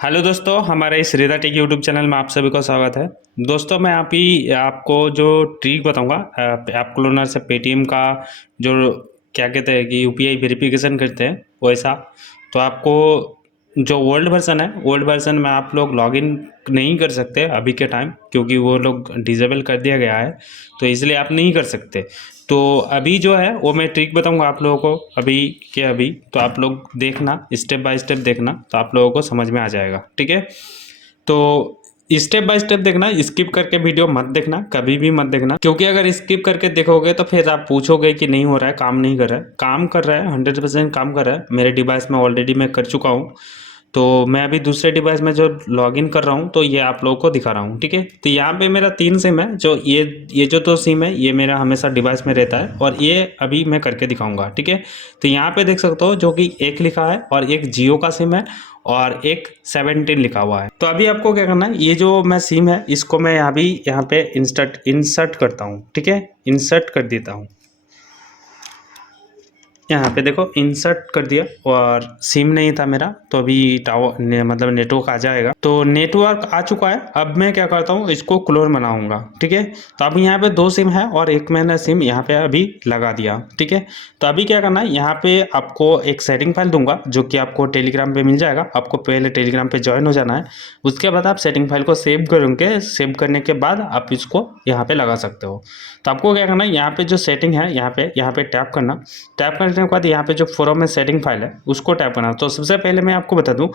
Hello दोस्तों, हमारे इस श्रीदा टेक यूट्यूब चैनल में आप सभी का स्वागत है। दोस्तों, मैं आप ही आपको जो ट्रिक बताऊंगा ऐप क्लोनर से पेटीएम का जो क्या कहते हैं कि यूपीआई वेरिफिकेशन करते हैं वैसा। तो आपको जो ओल्ड वर्जन में आप लोग लॉगिन नहीं कर सकते अभी के टाइम, क्योंकि वो लोग डिसेबल कर दिया गया है, तो इसलिए आप नहीं कर सकते। तो अभी जो है वो मैं ट्रिक बताऊंगा आप लोगों को अभी के अभी, तो आप लोग देखना, स्टेप बाय स्टेप देखना, तो आप लोगों को समझ में आ जाएगा। ठीक है, तो स्टेप बाय स्टेप देखना, स्किप करके वीडियो मत देखना, कभी भी मत देखना, क्योंकि अगर स्किप करके देखोगे तो फिर आप पूछोगे कि नहीं हो रहा है, काम नहीं कर रहा है। काम कर रहा है, 100% काम कर रहा है। मेरे डिवाइस में ऑलरेडी मैं कर चुका हूँ। तो मैं अभी दूसरे डिवाइस में जो लॉगिन कर रहा हूँ, तो ये आप लोगों को दिखा रहा हूँ। ठीक है, तो यहाँ पे मेरा 3 सिम है। जो ये जो 2 सिम है ये मेरा हमेशा डिवाइस में रहता है, और ये अभी मैं करके दिखाऊंगा। ठीक है, तो यहाँ पे देख सकते हो जो कि एक लिखा है और एक जियो का सिम है और एक 17 लिखा हुआ है। तो अभी आपको क्या करना है, ये जो मैं सिम है इसको मैं अभी यहाँ पे इंसर्ट करता हूँ। ठीक है, इंसर्ट कर देता हूँ। यहाँ पे देखो इंसर्ट कर दिया, और सिम नहीं था मेरा, तो अभी मतलब नेटवर्क आ जाएगा। तो नेटवर्क आ चुका है। अब मैं क्या करता हूँ, इसको क्लोन बनाऊंगा। ठीक है, तो अभी यहाँ पे 2 सिम है और एक मैंने सिम यहाँ पे अभी लगा दिया। ठीक है, तो अभी क्या करना है, यहाँ पे आपको एक सेटिंग फाइल दूंगा जो कि आपको टेलीग्राम पे मिल जाएगा। आपको पहले टेलीग्राम पे ज्वाइन हो जाना है, उसके बाद आप सेटिंग फाइल को सेव करोगे। सेव करने के बाद आप इसको यहाँ पे लगा सकते हो। तो आपको क्या करना है, यहाँ पे जो सेटिंग है यहाँ पे टैप करना। टैप करने के बाद यहाँ पे जो फोरम में सेटिंग फाइल है उसको टैप करना। तो सबसे पहले मैं आपको बता दूं,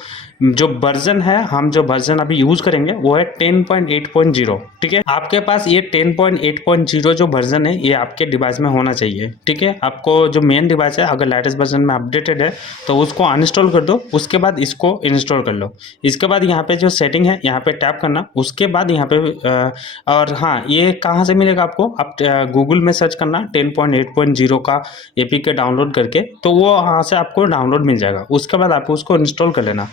जो वर्जन है, हम जो वर्जन अभी यूज करेंगे वो है 10.8.0। ठीक है, आपके पास ये 10.8.0 जो वर्जन है ये आपके डिवाइस में होना चाहिए। ठीक है, आपको जो मेन डिवाइस है अगर लेटेस्ट वर्जन में अपडेटेड है तो उसको अनइंस्टॉल कर दो, उसके बाद इसको इंस्टॉल कर लो। इसके बाद यहाँ पे जो सेटिंग है यहाँ पे टैप करना। उसके बाद यहाँ पे और हाँ, ये कहाँ से मिलेगा आपको, आप गूगल में सर्च करना 10.8.0 का एपीके डाउनलोड करके, तो वो वहाँ से आपको डाउनलोड मिल जाएगा। उसके बाद आपको उसको इंस्टॉल कर लेना।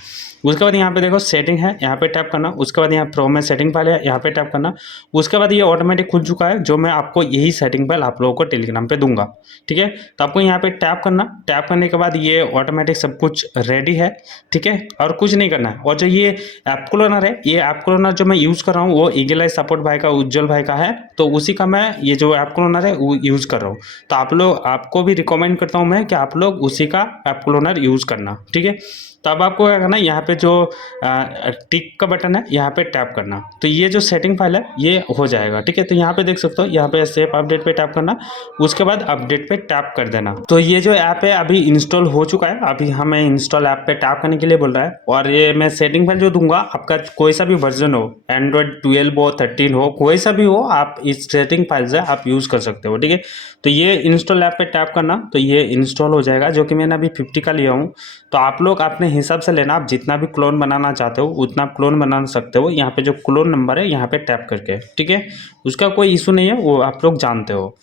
उसके बाद यहाँ पे देखो सेटिंग है, यहाँ पे टैप करना। उसके बाद यहाँ प्रो में सेटिंग फाइल है, यहाँ पे टैप करना। उसके बाद ये ऑटोमेटिक खुल चुका है, जो मैं आपको यही सेटिंग फाइल आप लोगों को टेलीग्राम पे दूंगा। ठीक है, तो आपको यहाँ पे टैप करना। टैप करने के बाद ये ऑटोमेटिक सब कुछ रेडी है। ठीक है, और कुछ नहीं करना है। और जो ये ऐप क्लोनर है, ये ऐप क्लोनर जो मैं यूज़ कर रहा हूँ वो ईगल आई सपोर्ट भाई का, उज्जवल भाई का है, तो उसी का मैं ये जो ऐप क्लोनर है वो यूज़ कर रहा हूँ। तो आपको भी रिकमेंड करता हूँ मैं कि आप लोग उसी का ऐप क्लोनर यूज़ करना। ठीक है, तो अब आपको क्या करना है, यहाँ पे जो टिक का बटन है यहाँ पे टैप करना। तो ये जो सेटिंग फाइल है ये हो जाएगा। ठीक है, तो यहाँ पे देख सकते हो, यहाँ पे सेव अपडेट पे टैप करना। उसके बाद अपडेट पे टैप कर देना। तो ये जो ऐप है अभी इंस्टॉल हो चुका है। अभी हमें इंस्टॉल ऐप पे टैप करने के लिए बोल रहा है, और ये मैं सेटिंग फाइल जो दूंगा, आपका कोई सा भी वर्जन हो, एंड्रॉयड 12 हो, 13 हो, कोई सा भी हो, आप इस सेटिंग फाइल से आप यूज़ कर सकते हो। ठीक है, तो ये इंस्टॉल ऐप पे टैप करना, तो ये इंस्टॉल हो जाएगा, जो कि मैंने अभी 50 का लिया हूँ। तो आप लोग अपने हिसाब से लेना, आप जितना भी क्लोन बनाना चाहते हो उतना क्लोन बना सकते हो। यहाँ पे जो क्लोन नंबर है यहाँ पे टैप करके, ठीक है, उसका कोई इशू नहीं है, वो आप लोग जानते हो।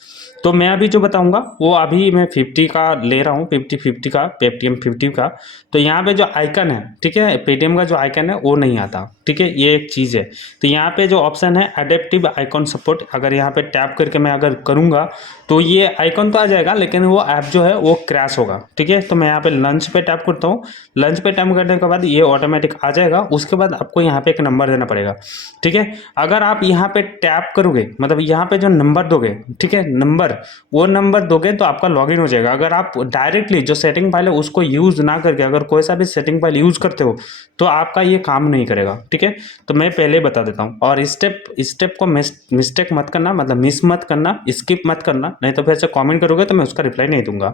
तो मैं अभी जो बताऊंगा वो अभी मैं 50 का ले रहा हूँ, 50 का पेटीएम 50 का। तो यहाँ पे जो आइकन है, ठीक है, पेटीएम का जो आइकन है वो नहीं आता। ठीक है, ये एक चीज़ है। तो यहाँ पे जो ऑप्शन है एडेप्टिव आइकॉन सपोर्ट, अगर यहाँ पे टैप करके मैं अगर करूँगा तो ये आइकॉन तो आ जाएगा, लेकिन वो ऐप जो है वो क्रैश होगा। ठीक है, तो मैं यहाँ पे लंच पे टैप करता हूँ। लंच पे टैप करने के बाद ये ऑटोमेटिक आ जाएगा। उसके बाद आपको यहाँ पे एक नंबर देना पड़ेगा। ठीक है, अगर आप यहाँ पे टैप करोगे, मतलब यहाँ पे जो नंबर दोगे, ठीक है, वो नंबर दोगे तो आपका लॉगिन हो जाएगा। अगर आप डायरेक्टली जो सेटिंग फाइल है उसको यूज़ ना करके अगर कोई सा भी सेटिंग फाइल यूज़ करते हो तो आपका ये काम नहीं करेगा। ठीक है, तो मैं पहले बता देता हूँ, और स्टेप को मिस्टेक मत करना, मतलब मिस मत करना, स्किप मत करना, नहीं तो फिर से कमेंट करोगे तो मैं उसका रिप्लाई नहीं दूंगा।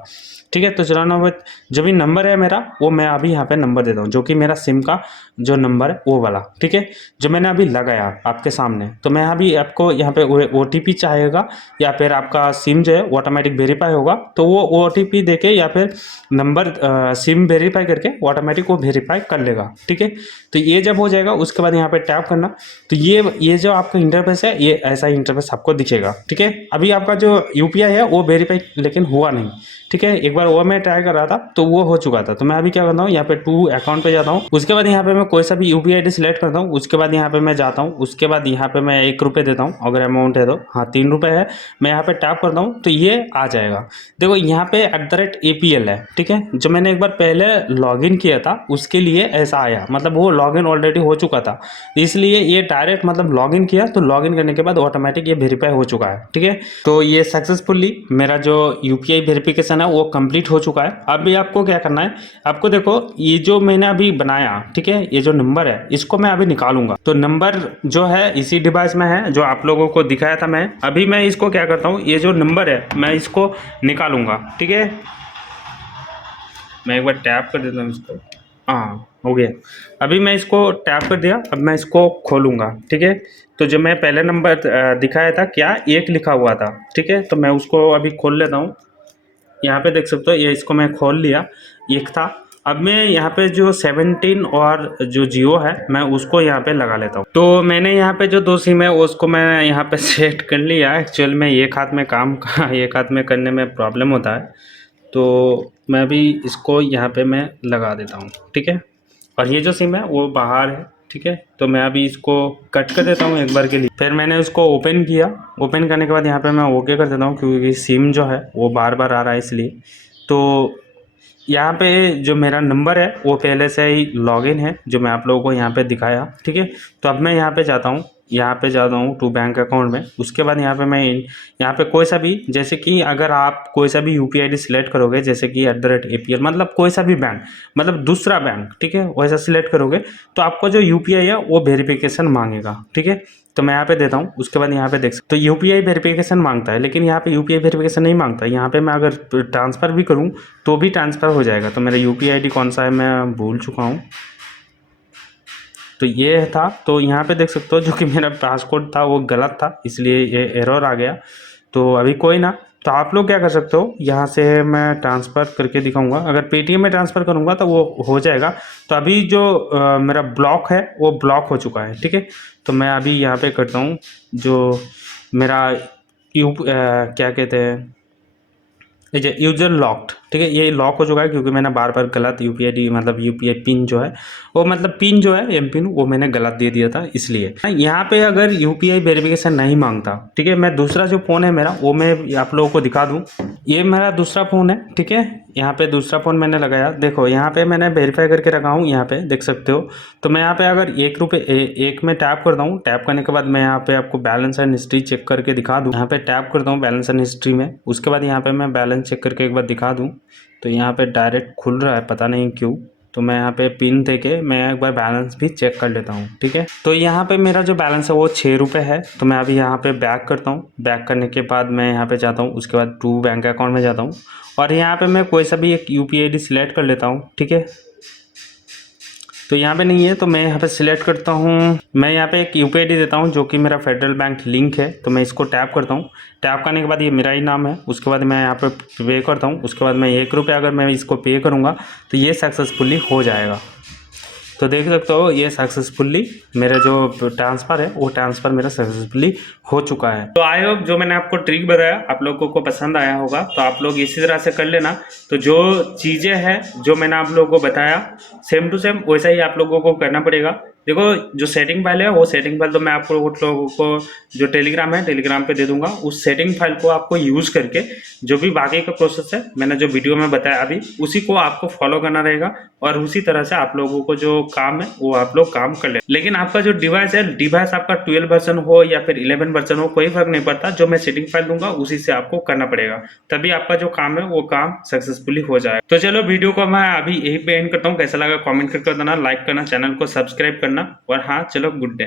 ठीक है, तो चलो जो भी नंबर है मेरा वो मैं अभी यहाँ पे नंबर देता हूँ, जो कि मेरा सिम का जो नंबर है वो वाला। ठीक है, जो मैंने अभी लगाया आपके सामने। तो मैं अभी आपको यहाँ पे OTP चाहेगा, या फिर आपका सिम जो है ऑटोमेटिक वेरीफाई होगा, तो वो OTP देके या फिर नंबर सिम वेरीफाई करके ऑटोमेटिक वो वेरीफाई कर लेगा। ठीक है, तो ये जब हो जाएगा उसके उसके बाद यहाँ पे टैप करना। तो ये जो आपका इंटरफेस है, ये ऐसा इंटरफेस आपको दिखेगा, ठीक है। अभी आपका जो यूपीआई है वो वेरीफाई लेकिन हुआ नहीं, ठीक है। एक बार वो मैं ट्राई कर रहा था तो वो हो चुका था। तो मैं अभी क्या करता हूँ, यहाँ पे टू अकाउंट पे जाता हूँ, उसके बाद यहाँ पे मैं कोई सा भी यूपीआई आईडी सिलेक्ट करता हूँ, उसके बाद यहाँ पे मैं जाता हूँ, उसके बाद यहाँ पे मैं 1 रुपये देता हूँ अगर अमाउंट है तो। हाँ 3 रुपये है। मैं यहाँ पे टैप करता हूँ तो ये आ जाएगा। देखो यहाँ पे @APL है, ठीक है। जो मैंने एक बार पहले लॉगिन किया था उसके लिए ऐसा आया, मतलब वो लॉगिन ऑलरेडी हो चुका था, इसलिए ये डायरेक्ट मतलब लॉगिन किया तो लॉगिन करने के बाद ऑटोमेटिक ये वेरीफाई हो चुका है, ठीक है। तो ये सक्सेसफुली मेरा जो यूपीआई वेरिफिकेशन है वो कंप्लीट हो चुका है। अब भी आपको क्या करना है, आपको देखो ये जो मैंने अभी बनाया, ठीक है, ये जो नंबर है इसको मैं अभी निकालूंगा। तो नंबर जो है इसी डिवाइस में है जो आप लोगों को दिखाया था मैं। अभी मैं इसको क्या करता हूँ, ये जो नंबर है मैं इसको निकालूंगा, ठीक है। मैं एक बार टैप कर देता हूँ इसको। हाँ हो गया। अभी मैं इसको टैप कर दिया, अब मैं इसको खोलूँगा, ठीक है। तो जो मैं पहले नंबर दिखाया था क्या 1 लिखा हुआ था, ठीक है। तो मैं उसको अभी खोल लेता हूँ। यहाँ पे देख सकते हो ये इसको मैं खोल लिया, 1 था। अब मैं यहाँ पे जो 17 और जो जियो है मैं उसको यहाँ पे लगा लेता हूँ। तो मैंने यहाँ पे जो 2 सिम है उसको मैं यहाँ पे सेट कर लिया। एक्चुअल में एक हाथ में काम का एक हाथ में करने में प्रॉब्लम होता है, तो मैं अभी इसको यहाँ पे मैं लगा देता हूँ, ठीक है। और ये जो सिम है वो बाहर है, ठीक है। तो मैं अभी इसको कट कर देता हूँ एक बार के लिए। फिर मैंने उसको ओपन किया, ओपन करने के बाद यहाँ पे मैं ओके कर देता हूँ क्योंकि सिम जो है वो बार बार आ रहा है इसलिए। तो यहाँ पे जो मेरा नंबर है वो पहले से ही लॉगिन है जो मैं आप लोगों को यहाँ पे दिखाया, ठीक है। तो अब मैं यहाँ पे जाता हूँ, यहाँ पे जाता हूँ टू बैंक अकाउंट में। उसके बाद यहाँ पे मैं यहाँ पे कोई सा भी, जैसे कि अगर आप कोई सा भी यूपीआई आईडी सिलेक्ट करोगे, जैसे कि @APL मतलब कोई सा भी बैंक, मतलब दूसरा बैंक, ठीक है, वैसा सिलेक्ट करोगे तो आपको जो यूपीआई है वो वेरिफिकेशन मांगेगा, ठीक है। तो मैं यहाँ पे देता हूँ, उसके बाद यहाँ पे देख सकते तो यूपीआई वेरिफिकेशन मांगता है, लेकिन यहाँ पे यूपीआई वेरिफिकेशन नहीं मांगता। यहाँ पे मैं अगर ट्रांसफ़र भी करूँ तो भी ट्रांसफ़र हो जाएगा। तो मेरा यूपीआई आईडी कौन सा है मैं भूल चुका हूँ, तो ये था। तो यहाँ पे देख सकते हो जो कि मेरा पासकोड था वो गलत था, इसलिए ये एरर आ गया। तो अभी कोई ना, तो आप लोग क्या कर सकते हो, यहाँ से मैं ट्रांसफ़र करके दिखाऊंगा। अगर पेटीएम में ट्रांसफ़र करूँगा तो वो हो जाएगा। तो अभी जो मेरा ब्लॉक है वो ब्लॉक हो चुका है, ठीक है। तो मैं अभी यहाँ पे करता हूँ जो मेरा क्या कहते हैं, ये यूजर लॉक्ड, ठीक है, ये लॉक हो चुका है क्योंकि मैंने बार बार गलत यूपीआई डी मतलब यूपीआई पिन जो है वो, मतलब पिन जो है एम पिन वो मैंने गलत दे दिया था इसलिए। यहाँ पे अगर यूपीआई वेरिफिकेशन नहीं मांगता, ठीक है, मैं दूसरा जो फ़ोन है मेरा वो मैं आप लोगों को दिखा दूँ। ये मेरा दूसरा फ़ोन है, ठीक है। यहाँ पे दूसरा फ़ोन मैंने लगाया, देखो यहाँ पे मैंने वेरीफाई करके रखा हूँ, यहाँ पे देख सकते हो। तो मैं यहाँ पे अगर 1 रुपये एक में टैप करता हूँ, टैप करने के बाद मैं यहाँ पे आपको बैलेंस एंड हिस्ट्री चेक करके दिखा दूँ। यहाँ पे टैप करता हूँ बैलेंस एंड हिस्ट्री में, उसके बाद यहाँ पे मैं बैलेंस चेक करके एक बार दिखा दूँ तो यहाँ पे डायरेक्ट खुल रहा है, पता नहीं क्यों। तो मैं यहाँ पे पिन दे के मैं एक बार बैलेंस भी चेक कर लेता हूँ, ठीक है। तो यहाँ पे मेरा जो बैलेंस है वो 6 रुपये है। तो मैं अभी यहाँ पे बैक करता हूँ, बैक करने के बाद मैं यहाँ पे जाता हूँ, उसके बाद टू बैंक अकाउंट में जाता हूँ और यहाँ पे मैं कोई सा भी एक यूपीआई आईडी सिलेक्ट कर लेता हूँ, ठीक है। तो यहाँ पे नहीं है तो मैं यहाँ पे सिलेक्ट करता हूँ, मैं यहाँ पे एक यूपीआई आईडी देता हूँ जो कि मेरा फेडरल बैंक लिंक है। तो मैं इसको टैप करता हूँ, टैप करने के बाद ये मेरा ही नाम है। उसके बाद मैं यहाँ पे पे करता हूँ, उसके बाद मैं 1 रुपये अगर मैं इसको पे करूँगा तो ये सक्सेसफुली हो जाएगा। तो देख सकते हो ये सक्सेसफुली मेरा जो ट्रांसफ़र है वो ट्रांसफ़र मेरा सक्सेसफुली हो चुका है। तो आई होप जो मैंने आपको ट्रिक बताया आप लोगों को पसंद आया होगा। तो आप लोग इसी तरह से कर लेना। तो जो चीज़ें हैं जो मैंने आप लोगों को बताया सेम टू सेम वैसा ही आप लोगों को करना पड़ेगा। देखो जो सेटिंग फाइल है वो सेटिंग फाइल तो मैं आपको लोगों को जो टेलीग्राम है टेलीग्राम पे दे दूंगा। उस सेटिंग फाइल को आपको यूज़ करके जो भी बाकी का प्रोसेस है मैंने जो वीडियो में बताया अभी उसी को आपको फॉलो करना रहेगा और उसी तरह से आप लोगों को जो काम है वो आप लोग काम कर ले। लेकिन आपका जो डिवाइस है, डिवाइस आपका 12 वर्जन हो या फिर 11 वर्जन हो कोई फर्क नहीं पड़ता, जो मैं सेटिंग फाइल दूंगा उसी से आपको करना पड़ेगा, तभी आपका जो काम है वो काम सक्सेसफुली हो जाए। तो चलो वीडियो को मैं अभी यही पे एंड करता हूँ। कैसा लगा कमेंट करके बताना, लाइक करना, चैनल को सब्सक्राइब करना और हाँ चलो गुड डे।